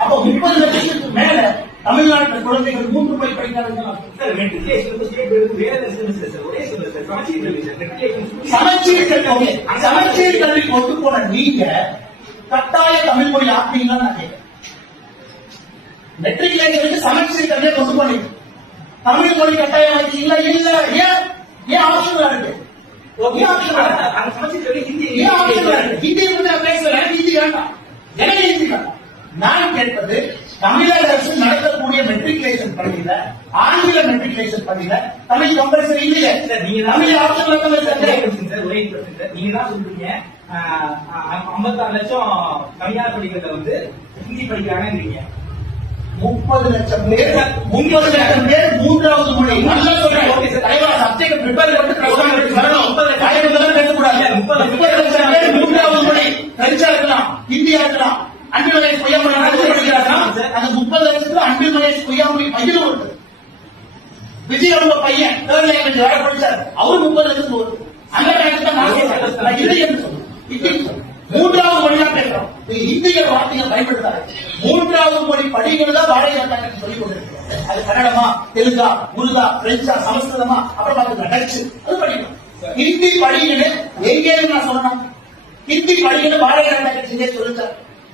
அப்போ 30 லட்சத்துக்கு மேல தமிழ்நாட்டில் குழந்தைகள் 3 போய் படிக்கிறாங்க. சமச்சீர் கல்வி கொண்டு போன நீங்க கட்டாய தமிழ் மொழி ஆப்பீங்கன்னு நான் கேட்கிறேன். மெட்ரிகுலேஷனுக்கு சமச்சீர் கல்வியை கொண்டு போனீங்க, தமிழ் மொழி கட்டாயம் இல்ல இல்ல. ஏன் ஆப்ஷனலா இருக்கு? ஹிந்தி பேசுறேன், ஹிந்தி வேண்டாம், எனக்கு ஹிந்தி வேண்டாம். நான் கேட்பது தமிழக அரசு நடத்தக்கூடிய மெட்ரிகுலேஷன் பள்ளியில, ஆங்கில மெட்ரிகுலேஷன் பள்ளியில தமிழ் கம்பல்சரி இல்லையே. நீங்க தமிழ் ஆப்ஷன் நீங்க தான் சொல்றீங்க 56 லட்சம் தனியார் பள்ளிகளை வந்து ஹிந்தி படிக்கிறாங்க. 30 லட்சம் பேர் 30 லட்சம் பேர் 3வது மொழி. நல்லா சொல்றேன். ஓகே சார், தலைவா சப்ஜெக்ட் ப்ரிப்பேர் பண்ணிட்டு வரணும். 30 லட்சம் பேசக்கூடாது. 30 லட்சம் பேர் 3வது மொழி பிரெஞ்சா இருக்கலாம், ஹிந்தியா இருக்கலாம். அன்பில் மகேஷ் பொய்யாமொழி படிக்கிறாங்க. அந்த 30 லட்சத்துல அன்பில் மகேஷ் பொய்யாமொழி பையனும் வருது. விஜய் அவங்க பையன் தேர்ட் லாங்குவேஜ் வேற படிச்சார், அவரு 30 லட்சம் வருது. அந்த நேரத்தில் இல்லை என்று சொல்லுவோம். 3வது மொழியா பேசுறோம். இந்திய வார்த்தைகள் பயன்படுத்தாரு. 3வது மொழி படிக்கிறதா பாரதிய ஜனதா சொல்லிக் கொண்டிருக்கிறோம். அது கன்னடமா, தெலுங்கா, உருதா, பிரெஞ்சா, சமஸ்கிருதமா, அப்புறம் பாத்துக்கலாம் டச்சு, அது படிக்கணும். ஹிந்தி படிக்கணும் எங்கே நான் சொல்லணும்? ஹிந்தி படிக்கணும் பாரதிய ஜனதா கட்சி சொல்லிச்சார்.